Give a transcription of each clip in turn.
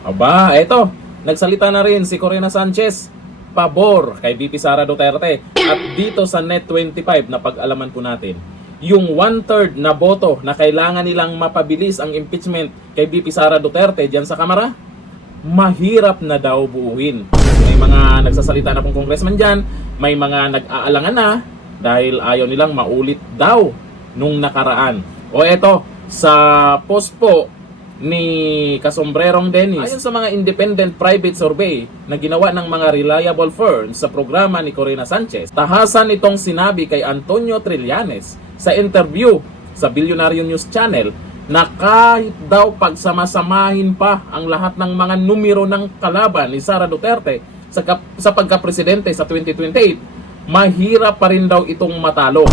Aba, eto, nagsalita na rin si Corina Sanchez, pabor kay VP Sara Duterte. At dito sa Net25 na pag-alaman po natin, yung 1/3 na boto na kailangan nilang mapabilis ang impeachment kay VP Sara Duterte dyan sa Kamara, mahirap na daw buuin. May mga nagsasalita na pong congressman dyan, may mga nag-aalangan na dahil ayaw nilang maulit daw nung nakaraan. O eto, sa post po ni Kasombrerong Dennis, ayon sa mga independent private survey na ginawa ng mga reliable firms sa programa ni Corina Sanchez, tahasan itong sinabi kay Antonio Trillanes sa interview sa Billionaire News Channel na kahit daw pagsamasamahin pa ang lahat ng mga numero ng kalaban ni Sara Duterte sa pagka-presidente sa 2028, mahirap pa rin daw itong matalo.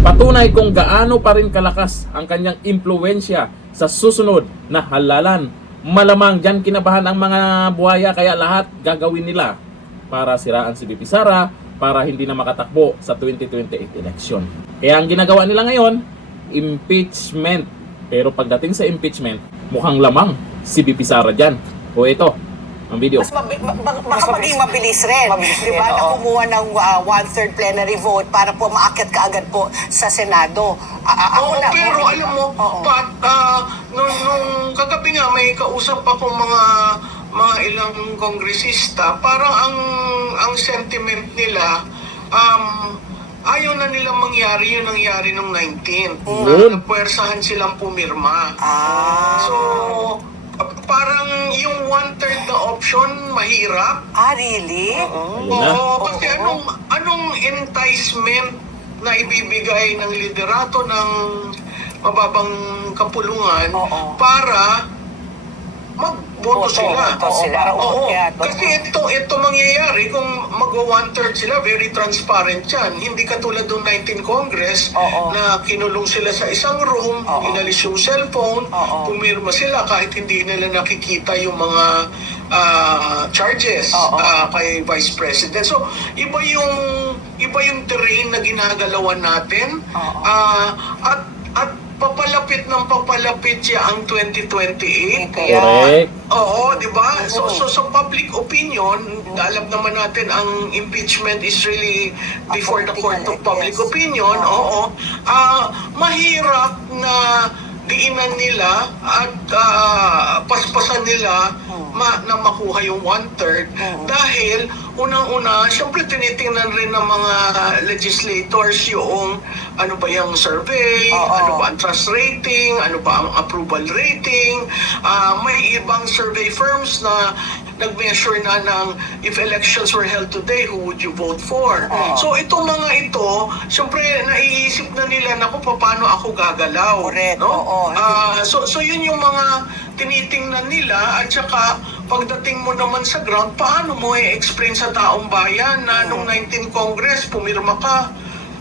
Patunay kung gaano pa rin kalakas ang kanyang impluwensya sa susunod na halalan. Malamang dyan kinabahan ang mga buhaya, kaya lahat gagawin nila para siraan si VP Sara para hindi na makatakbo sa 2028 election. Kaya ang ginagawa nila ngayon, impeachment. Pero pagdating sa impeachment, mukhang lamang si VP Sara dyan. O ito, ang video. Baka maging mabilis rin. Diba? Na kumuha ng 1/3 plenary vote para po maakyat kaagad po sa Senado. Pero alam mo, Pat, nung kagabi nga may kausap akong mga ilang kongresista, parang ang sentiment nila, ayaw na nilang mangyari yung nangyari nung 19. Na napuwersahan silang pumirma. So, parang yung 1/3 na option, mahirap. Really? Oo, kasi anong enticement na ibibigay ng liderato ng mababang kapulungan para magboto sila. Oo, kasi ito mangyayari kung magwa 1/3 sila, very transparent yan. Hindi katulad ng 19 Congress na kinulong sila sa isang room, inalis yung cellphone, pumirma sila kahit hindi nila nakikita yung mga charges kay Vice President. So, iba yung terrain na ginagalawan natin. At papalapit siya ang 2028. Correct. Oo, di ba? So public opinion, alam naman natin ang impeachment is really before the court of public opinion. Oo. Mahirap na diinan nila at paspasan nila na makuha yung 1/3 dahil unang-una, syempre tinitingnan rin ng mga legislators yung ano ba yung survey, ano ba ang trust rating, ano ba ang approval rating. May ibang survey firms na nag-measure na ng if elections were held today, who would you vote for? So itong mga ito, syempre naiisip na nila, naku, paano ako gagalaw? Correct. No? So yun yung mga tinitingnan nila, at saka pagdating mo naman sa ground, paano mo i-explain sa taong bayan na nung 19 Congress, pumirma ka,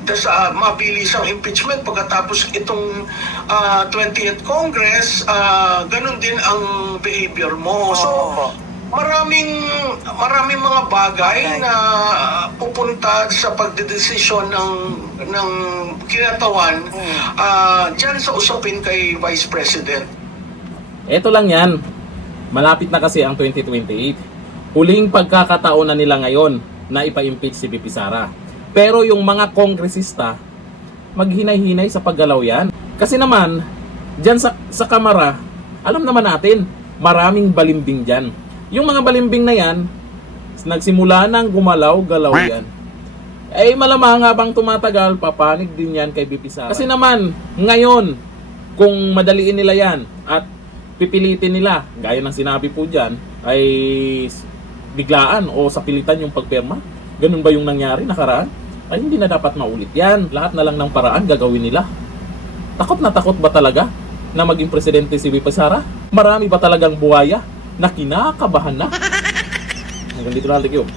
tapos mabilis ang impeachment, pagkatapos itong 20th Congress, ganun din ang behavior mo. So, maraming mga bagay na pupunta sa pagdedesisyon ng kinatawan dyan sa usapin kay Vice President. Ito lang yan. Malapit na kasi ang 2028. Huling pagkakataon na nila ngayon na ipa-impeach si VP Sara. Pero yung mga kongresista, maghinay-hinay sa paggalaw yan. Kasi naman, dyan sa Kamara, alam naman natin, maraming balimbing dyan. Yung mga balimbing na yan, nagsimula nang gumalaw-galaw yan. Eh malamang habang tumatagal, papanig din yan kay VP Sara. Kasi naman, ngayon, kung madaliin nila yan at pipilitin nila, gaya ng sinabi po dyan, ay biglaan o sa pilitan yung pagpirma. Ganun ba yung nangyari nakaraan? Ay hindi na dapat maulit yan. Lahat na lang ng paraan gagawin nila. Takot na takot ba talaga na maging presidente si VP Sara? Marami ba talagang buhaya na kinakabahan na? Hanggang dito na, thank you.